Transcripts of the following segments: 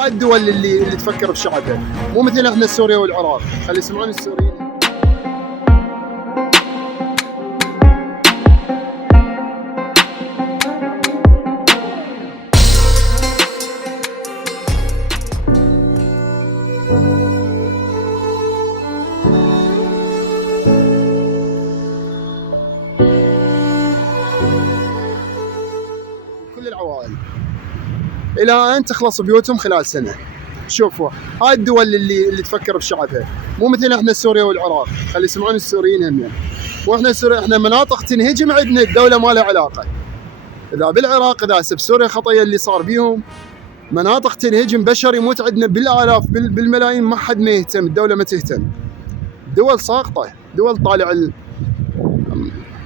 هاي الدول اللي تفكر بشعبها، مو مثل احنا سوريا والعراق. خلي يسمعون السوريين. كل العوائل الى ان تخلص بيوتهم خلال سنه. شوفوا هاي الدول اللي تفكر بشعبها، مو مثل احنا سوريا والعراق. خلي يسمعون السوريين هم. واحنا سوريا احنا مناطق تنهجم عندنا، الدوله ما لها علاقه. اذا بالعراق اذا هسه بسوريا خطيه اللي صار بيهم، مناطق تنهجم، بشر يموت عندنا بالالاف بالملايين، ما حد ما يهتم، الدوله ما تهتم. دول ساقطه، دول طالع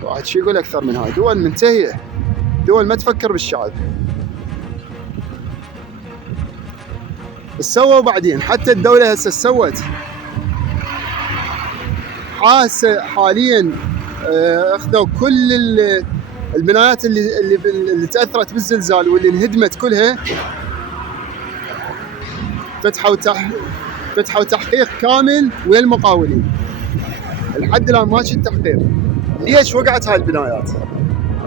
واحد شي يقول اكثر من هاي، دول منتهيه، دول ما تفكر بالشعب. سووا بعدين حتى الدولة هسه سوت حاليا اخذوا كل البنايات اللي تأثرت بالزلزال واللي انهدمت كلها، فتحوا تحقيق كامل ويا المقاولين. لحد الان ماشي التحقيق. ليش وقعت هاي البنايات؟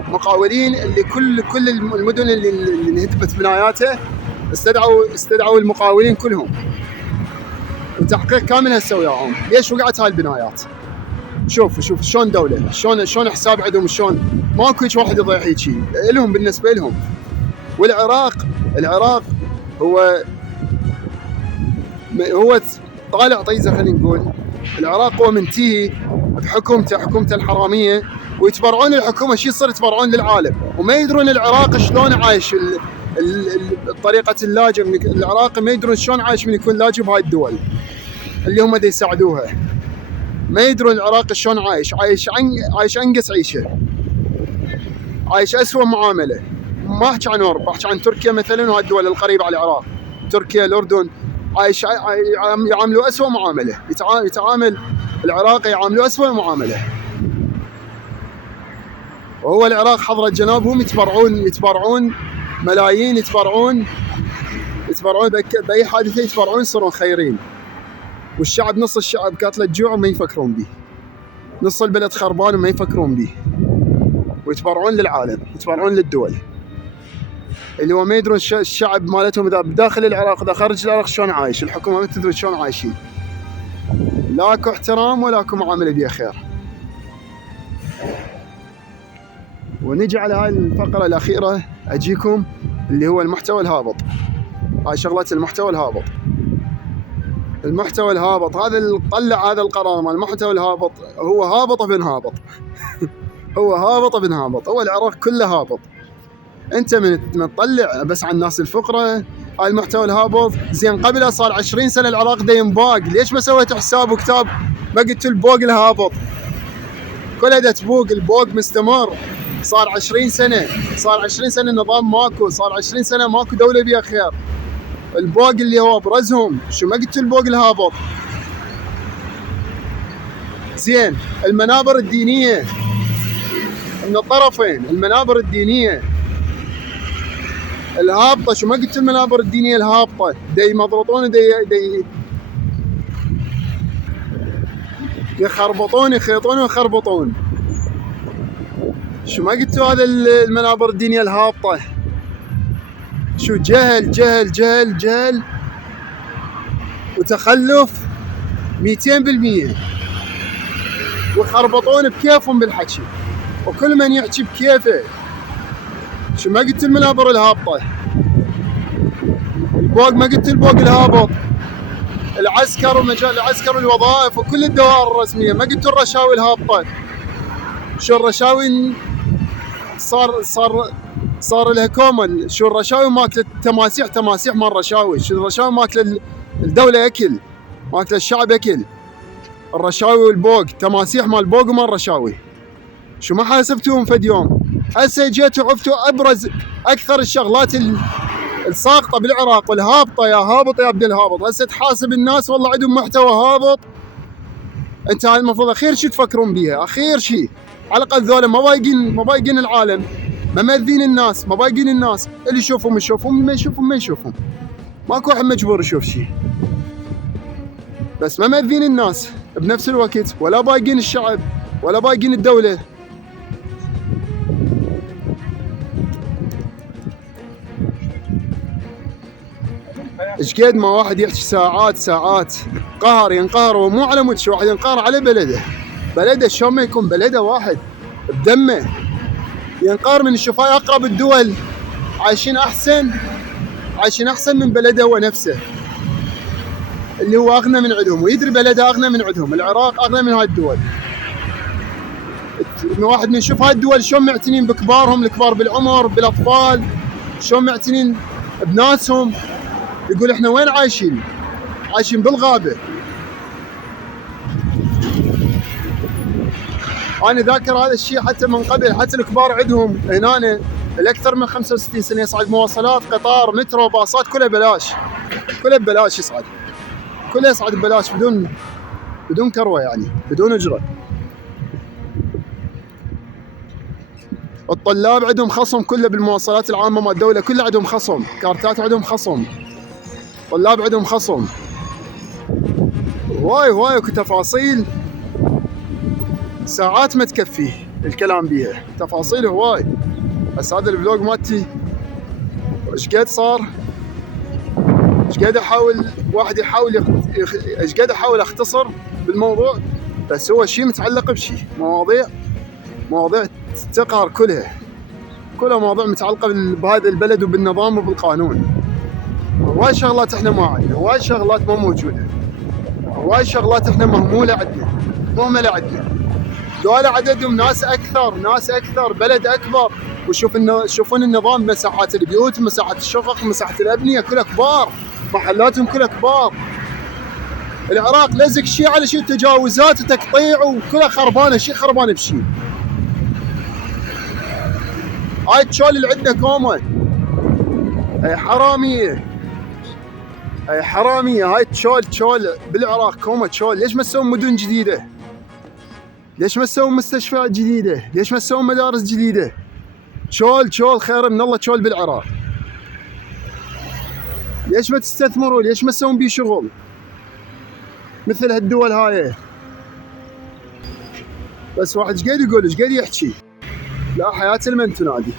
مقاولين اللي كل المدن اللي انهدمت بناياتها استدعوا المقاولين كلهم، وتحقيق كامل هسه وياهم. ليش وقعت هاي البنايات؟ شوف شلون دولة، شلون حساب عندهم، شلون ماكو هيك واحد يضيع هيك شيء لهم بالنسبة لهم. والعراق هو طالع طيزة. خلينا نقول العراق هو منتهي بحكومته الحرامية، ويتبرعون الحكومة شي يصير يتبرعون للعالم، وما يدرون العراق شلون عايش طريقة اللاجئ. العراقي ما يدرون شلون عايش من يكون لاجئ بهاي الدول اللي هم دا يساعدوها. ما يدرون العراقي شلون عايش انقص عيشه، عايش اسوأ معاملة. ما احكي عن اوروبا، احكي عن تركيا مثلا وهاي الدول القريبة على العراق، تركيا الاردن، يعاملوا اسوأ معاملة. يتعامل العراقي يعاملوا اسوأ معاملة. وهو العراق حضرة جنابهم يتبرعون ملايين، يتبرعون باي حادثه، يتبرعون يصيرون خيرين. والشعب نص الشعب كاتله جوع وما يفكرون به، نص البلد خربان وما يفكرون به، ويتبرعون للعالم، يتبرعون للدول اللي هو ما يدرون الشعب مالتهم اذا بداخل العراق اذا خارج العراق شلون عايش. الحكومه ما تدري شلون عايشين، لاكو احترام ولاكو معامله بها خير. ونجي على هاي الفقره الاخيره اجيكم اللي هو المحتوى الهابط. هاي شغلة المحتوى الهابط. المحتوى الهابط هذا اللي طلع هذا القرار مال المحتوى الهابط، هو هابط ابن هابط. هو هابط ابن هابط. هو العراق كله هابط. انت من تطلع بس عن الناس الفقراء. هاي المحتوى الهابط زين قبله صار 20 سنة العراق دا ينباق. ليش ما سويتوا حساب وكتاب ما قلت البوق الهابط؟ كلها دا تبوق، البوق مستمر. صار 20 سنة النظام ماكو، صار 20 سنة ماكو دولة بيها خير. البوق اللي هو ابرزهم، شو ما قلت البوق الهابط؟ زين المنابر الدينية من الطرفين، المنابر الدينية الهابطة، شو ما قلت المنابر الدينية الهابطة؟ دي مضبوطون، دي يخربطون، يخيطون ويخربطون. شو ما قلتوا هذا المنابر الدينية الهابطة؟ شو جهل جهل جهل جهل وتخلف 200%، ويخربطون بكيفهم بالحكي، وكل من يحكي بكيفه. شو ما قلت المنابر الهابطة؟ البوق ما قلت البوق الهابط؟ العسكر ومجال العسكر والوظائف وكل الدوائر الرسمية ما قلت الرشاوي الهابطة؟ شو الرشاوي صار لها كومن. شو الرشاوي ماكله تماسيح مال الرشاوي. شو الرشاوي ماكله الدولة اكل، ماكله الشعب اكل. الرشاوي والبوق تماسيح مال البوق ومال الرشاوي. شو ما حاسبتوهم فد يوم؟ هسه جيتوا عفتوا ابرز اكثر الشغلات الساقطه بالعراق والهابطه. يا هابط يا عبد الهابط، هسه تحاسب الناس والله عندهم محتوى هابط. انت هاي المفروض اخير شيء تفكرون بيها، اخير شيء. على الاقل ذولا ما بايقين العالم، ممذين الناس، ما بايقين الناس. اللي يشوفهم يشوفهم، ما يشوفهم ما يشوفهم. ماكو واحد مجبور يشوف شيء، بس ما مأذين الناس بنفس الوقت، ولا بايقين الشعب ولا بايقين الدولة. ايش قد ما واحد يحكي ساعات قهر ينقهر، ومو على مود شو واحد ينقهر على بلده شلون ما يكون بلده واحد بدمه، ينقهر من يشوف هاي اقرب الدول عايشين احسن من بلده هو نفسه اللي هو اغنى من عندهم، ويدري بلده اغنى من عندهم. العراق اغنى من هاي الدول. واحد من يشوف هاي الدول شلون معتنين بكبارهم، الكبار بالعمر بالاطفال، شلون معتنين بناسهم، يقول احنا وين عايشين بالغابة. انا ذاكر هذا الشيء حتى من قبل، حتى الكبار عندهم هنا الاكثر من 65 سنة يصعد مواصلات، قطار، مترو، باصات، كلها ببلاش يصعد، كله يصعد ببلاش بدون كروة، يعني بدون اجرة. الطلاب عندهم خصم كله بالمواصلات العامة مال الدولة، كله عندهم خصم، كارتات عندهم خصم، طلاب عندهم خصم. هواي تفاصيل ساعات ما تكفي الكلام بيها، تفاصيل هواي. بس هذا الفلوج مالتي ايش قد صار، ايش قد احاول اختصر بالموضوع، بس هو شيء متعلق بشيء، مواضيع تقهر، كلها مواضيع متعلقة بهذا البلد وبالنظام وبالقانون. هواي شغلات احنا ما عندنا، هواي شغلات ما موجودة، هواي شغلات احنا مهمولة عندنا. دولة عددهم ناس اكثر، بلد اكبر، وشوفون النظام، مساحات البيوت، مساحات الشقق، مساحة الابنية كلها كبار، محلاتهم كلها كبار. العراق لزق شيء على شيء، تجاوزات وتقطيع وكلها خربانة، شيء خربانة بشيء. هاي التشول اللي عندنا كومة، هاي حرامية، هاي تشول بالعراق كومة تشول. ليش ما تسوون مدن جديدة؟ ليش ما تسوون مستشفيات جديدة؟ ليش ما تسوون مدارس جديدة؟ تشول خير من الله تشول بالعراق. ليش ما تستثمروا؟ ليش ما تسوون بيه شغل مثل هالدول هاي؟ بس واحد ايش قاعد يقول، ايش قاعد يحكي؟ لا حياة المن تنادي.